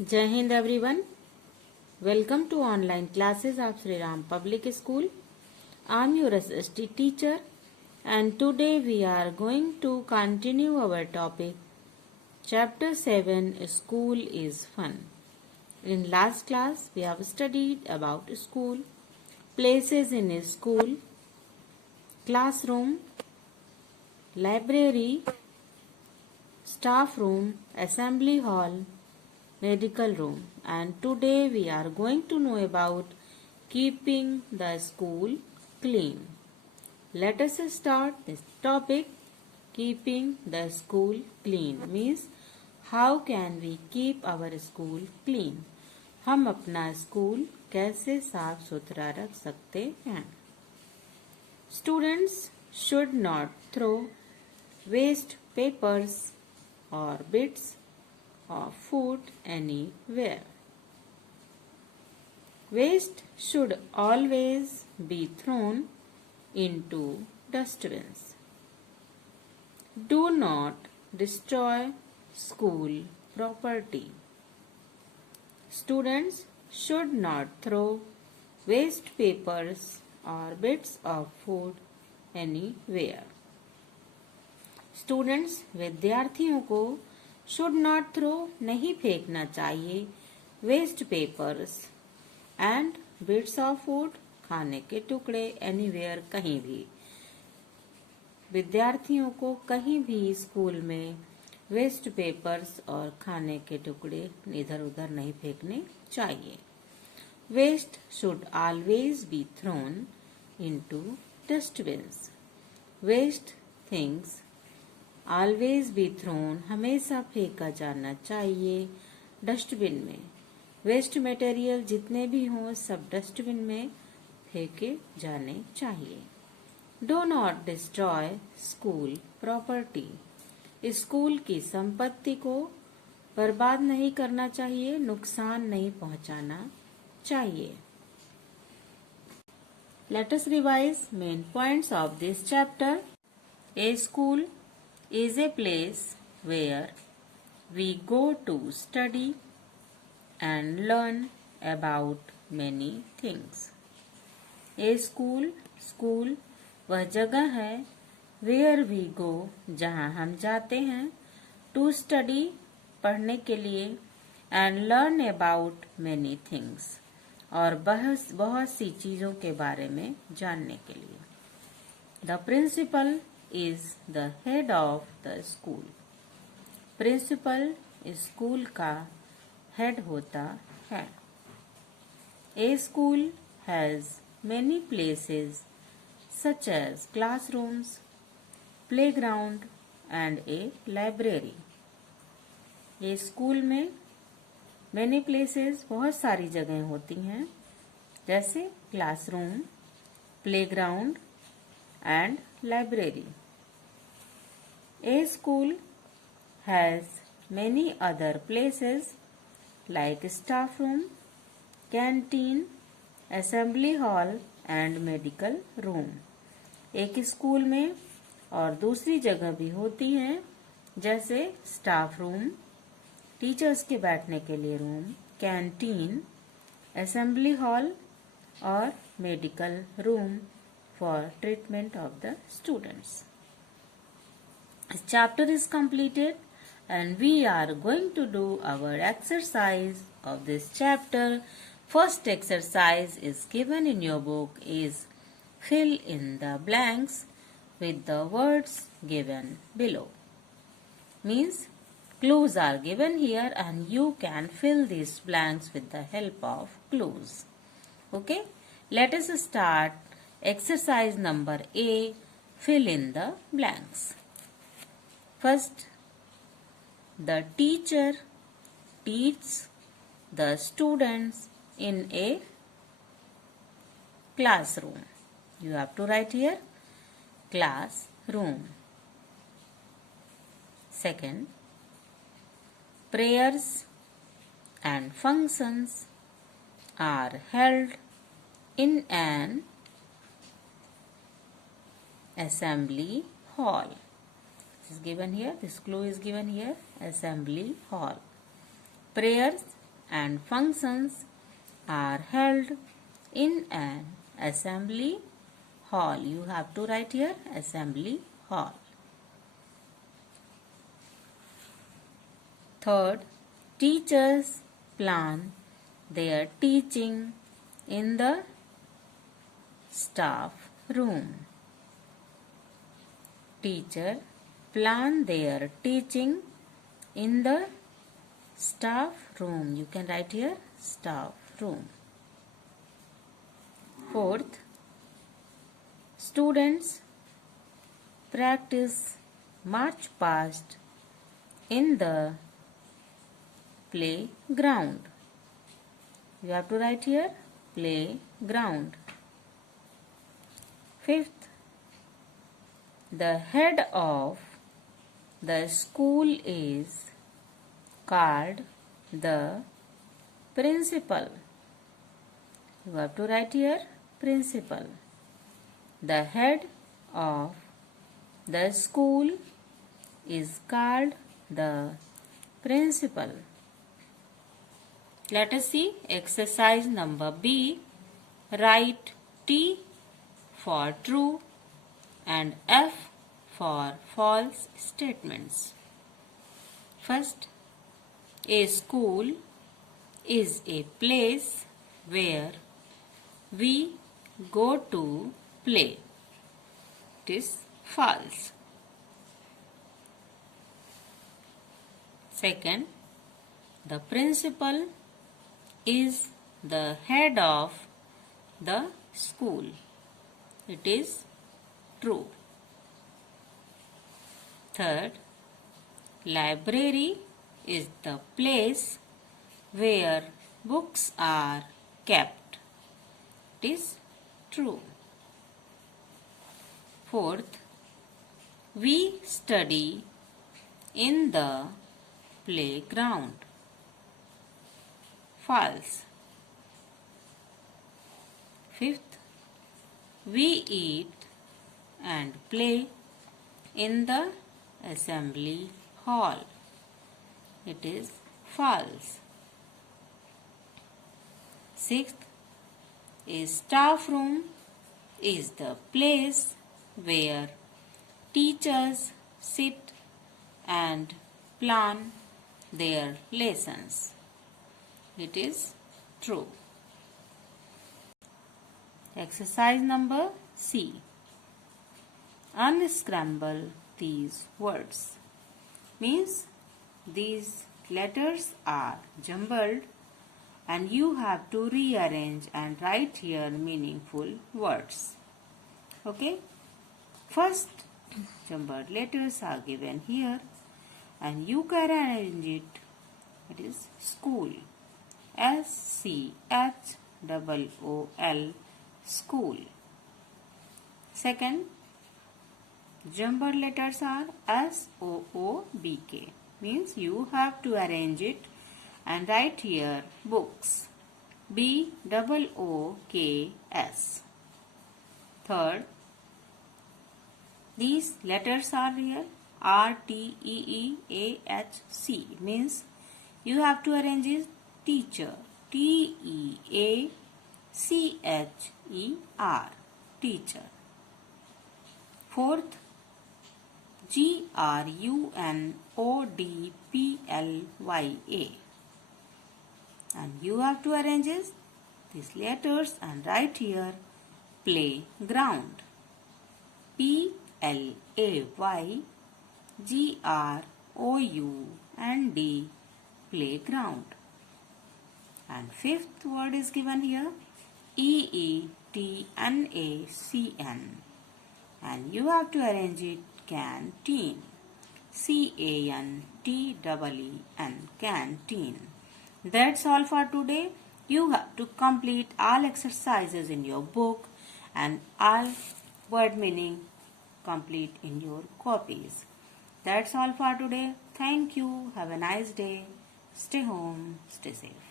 जय Hind everyone, welcome to online classes of Sri Ram Public School. I am your SST teacher and today we are going to continue our topic Chapter 7 School is Fun. In last class we have studied about school, places in a school, classroom, library, staff room, assembly hall, medical room, and today we are going to know about keeping the school clean. Let us start this topic. Keeping the school clean means how can we keep our school clean? हम अपना school कैसे साफ सुथरा रख सकते हैं? Students should not throw waste papers or bits of food anywhere. Waste should always be thrown into dustbins. Do not destroy school property. Students should not throw waste papers or bits of food anywhere. Students विद्यार्थियों को should not throw नहीं फेंकना चाहिए waste papers and bits of food खाने के टुकड़े anywhere कहीं भी। विद्यार्थियों को कहीं भी स्कूल में वेस्ट पेपर्स और खाने के टुकड़े इधर उधर नहीं फेंकने चाहिए। Waste should always be thrown into dustbins. Waste things always be thrown हमेशा फेंका जाना चाहिए डस्टबिन में। वेस्ट मटेरियल जितने भी हों सब डस्टबिन में फेंके जाने चाहिए। Do not destroy school property. School की संपत्ति को बर्बाद नहीं करना चाहिए, नुकसान नहीं पहुंचाना चाहिए। Let us revise main points of this chapter. A school is a place where we go to study and learn about many things. A school वह जगह है where we go जहाँ हम जाते हैं to study पढ़ने के लिए and learn about many things और बहुत सी चीजों के बारे में जानने के लिए। The principal is the head of the school. Principal school का हेड होता है। A school has many places such as classrooms, playground and a library. A school में many places बहुत सारी जगह होती हैं जैसे classroom, playground and library. A school has many other places like staff room, canteen, assembly hall and medical room. एक school में और दूसरी जगह भी होती हैं जैसे स्टाफ रूम, टीचर्स के बैठने के लिए रूम, कैंटीन, असेंबली हॉल और medical room for treatment of the students. This chapter is completed and we are going to do our exercise of this chapter. First exercise is given in your book is fill in the blanks with the words given below. Means clues are given here and you can fill these blanks with the help of clues. Okay, let us start. Exercise number A, fill in the blanks. First, the teacher teaches the students in a classroom. You have to write here classroom. Second, prayers and functions are held in an assembly hall. This is given here. This clue is given here. Assembly hall. Prayers and functions are held in an assembly hall. You have to write here assembly hall. Third, teachers plan their teaching in the staff room. Teacher plan their teaching in the staff room. You can write here staff room. Fourth, students practice march past in the playground. You have to write here playground. Fifth, the head of the school is called the principal. You have to write here principal. The head of the school is called the principal. Let us see exercise number B. Write T for true and F for false statements. First, a school is a place where we go to play. It is false. Second, the principal is the head of the school. It is true. Third, library is the place where books are kept. It is true. Fourth, we study in the playground. False. Fifth, we eat and play in the assembly hall. It is false. Sixth, a staff room is the place where teachers sit and plan their lessons. It is true. Exercise number C. Unscramble these words. Means these letters are jumbled and you have to rearrange and write here meaningful words. Okay? First jumbled letters are given here and you can arrange it. It is school. S-C-H-O-O-L, school. Second, jumbled letters are S-O-O-B-K. Means you have to arrange it and write here books. B-O-O-K-S. Third, these letters are here R-T-E-E-A-H-C. Means you have to arrange it teacher. T-E-A-C-H-E-R. Teacher. Fourth, G-R-U-N-O-D-P-L-Y-A. And you have to arrange these letters and write here playground. P-L-A-Y-G-R-O-U-N-D, playground. And fifth word is given here E-E-T-N-A-C-N. And you have to arrange it canteen. C-A-N-T-E-E-N, canteen. That's all for today. You have to complete all exercises in your book and all word meaning complete in your copies. That's all for today. Thank you. Have a nice day. Stay home. Stay safe.